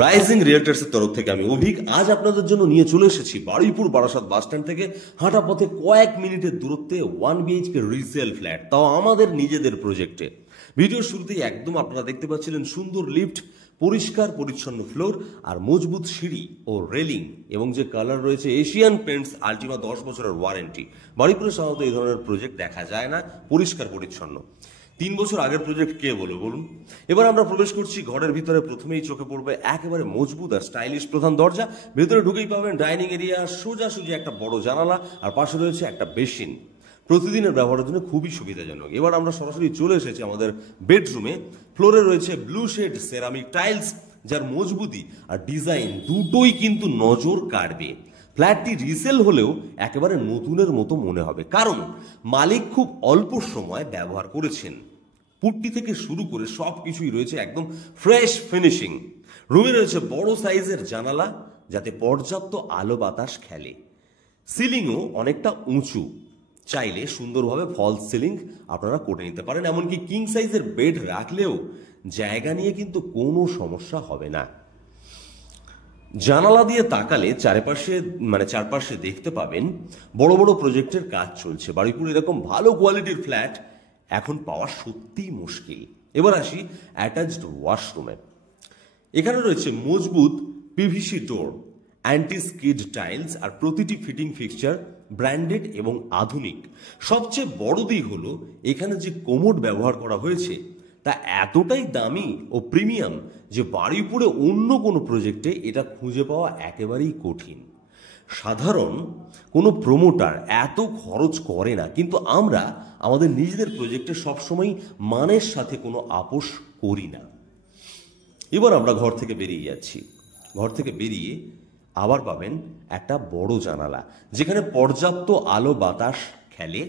Rising রিয়েলটার্সের তরফ থেকে আমি অভিক আজ আপনাদের জন্য নিয়ে চলে এসেছি বারুইপুর বারাসাত বাস স্ট্যান্ড থেকে হাঁটা পথে কয়েক মিনিটের দূরত্বে 1 BHK রিসেল ফ্ল্যাট, তাও আমাদের নিজেদের প্রজেক্টে। ভিডিওর শুরুতেই একদম আপনারা দেখতে পাচ্ছিলেন সুন্দর লিফট, পরিষ্কার পরিচ্ছন্ন ফ্লোর আর মজবুত সিঁড়ি ও রেলিং, এবং যে কালার রয়েছে এশিয়ান পেন্টস আলটিমা 10 বছরের ওয়ারেন্টি। বারুইপুরে সাধারণত এই ধরনের প্রজেক্ট দেখা যায় না, পরিষ্কার পরিচ্ছন্ন। 3 বছর আগের প্রজেক্ট কে বলে বলুন। এবার আমরা প্রবেশ করছি ঘরের ভিতরে। প্রথমেই চোখে পড়বে একেবারে মজবুত আর স্টাইলিশ প্রধান দরজা। ভেতরে ঢুকেই পাবেন ডাইনিং এরিয়া, সোজাসুজি একটা বড় জানালা আর পাশে রয়েছে একটা বেসিন। প্রতিদিনের ব্যবহারের জন্য খুবই সুবিধাজনক। এবার আমরা সরাসরি চলে এসেছি আমাদের বেডরুমে। ফ্লোরে রয়েছে ব্লু শেড সেরামিক টাইলস, যার মজবুতি আর ডিজাইন দুটোই কিন্তু নজর কাড়বে। ফ্ল্যাটটি রিসেল হলেও একেবারে নতুনের মতো মনে হবে, কারণ মালিক খুব অল্প সময় ব্যবহার করেছেন। পুট্টি থেকে শুরু করে সব কিছুই রয়েছে একদম ফ্রেশ ফিনিশিং। রুমে রয়েছে বড় সাইজের জানালা, যাতে পর্যাপ্ত আলো বাতাস খেলে। সিলিংও অনেকটা উঁচু, চাইলে সুন্দরভাবে ফলস সিলিং আপনারা করে নিতে পারেন। এমনকি কিং সাইজের বেড রাখলেও জায়গা নিয়ে কিন্তু কোনো সমস্যা হবে না। জানালা দিয়ে তাকালে চারপাশে দেখতে পাবেন বড় বড় প্রজেক্টের কাজ চলছে। বারুইপুরে এরকম ভালো কোয়ালিটির ফ্ল্যাট এখন পাওয়া সত্যিই মুশকিল। এবার আসি অ্যাটাচড ওয়াশরুমে। এখানে রয়েছে মজবুত PVC door, anti skid tiles আর প্রতিটি ফিটিং ফিক্সচার ব্র্যান্ডেড এবং আধুনিক। সবচেয়ে বড় দিক হলো এখানে যে কোমোড ব্যবহার করা হয়েছে তা এতটাই দামি ও প্রিমিয়াম যে বারুইপুরে অন্য কোনো প্রজেক্টে এটা খুঁজে পাওয়া একেবারেই কঠিন। সাধারণ কোনো প্রমোটার এত খরচ করে না, কিন্তু আমরা আমাদের নিজেদের প্রজেক্টে সবসময় মানের সাথে কোনো আপোষ করি না। এবার আমরা ঘর থেকে বেরিয়ে যাচ্ছি। ঘর থেকে বেরিয়ে আবার পাবেন একটা বড় জানালা, যেখানে পর্যাপ্ত আলো বাতাস খেলে।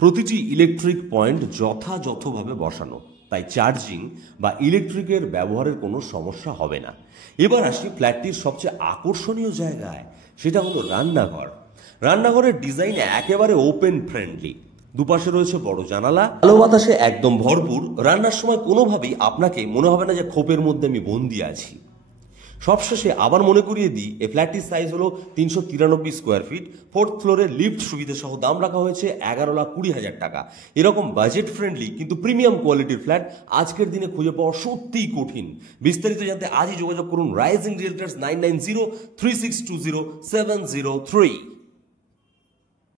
প্রতিটি ইলেকট্রিক পয়েন্ট যথাযথভাবে বসানো, তাই চার্জিং বা ইলেকট্রিকের ব্যবহারের কোনো সমস্যা হবে না। এবার আসি ফ্ল্যাটটির সবচেয়ে আকর্ষণীয় জায়গায়, সেটা হলো রান্নাঘর। রান্নাঘরের ডিজাইন একেবারে ওপেন ফ্রেন্ডলি। দুপাশে রয়েছে বড় জানালা, আলো বাতাসে একদম ভরপুর। রান্নার সময় কোনোভাবেই আপনাকে মনে হবে না যে খোপের মধ্যে আমি বন্দি আছি। সবশেষে আবার মনে করিয়ে দিই, এই ফ্ল্যাটটির সাইজ হলো 393 স্কোয়ার ফিট। 4th ফ্লোরে লিফট সুবিধা সহ দাম রাখা হয়েছে 11,20,000 টাকা। এরকম বাজেট ফ্রেন্ডলি কিন্তু প্রিমিয়াম কোয়ালিটির ফ্ল্যাট আজকের দিনে খুঁজে পাওয়া সত্যিই কঠিন। বিস্তারিত জানতে আজই যোগাযোগ করুন রাইজিং রিয়েলটার্স 9903620703।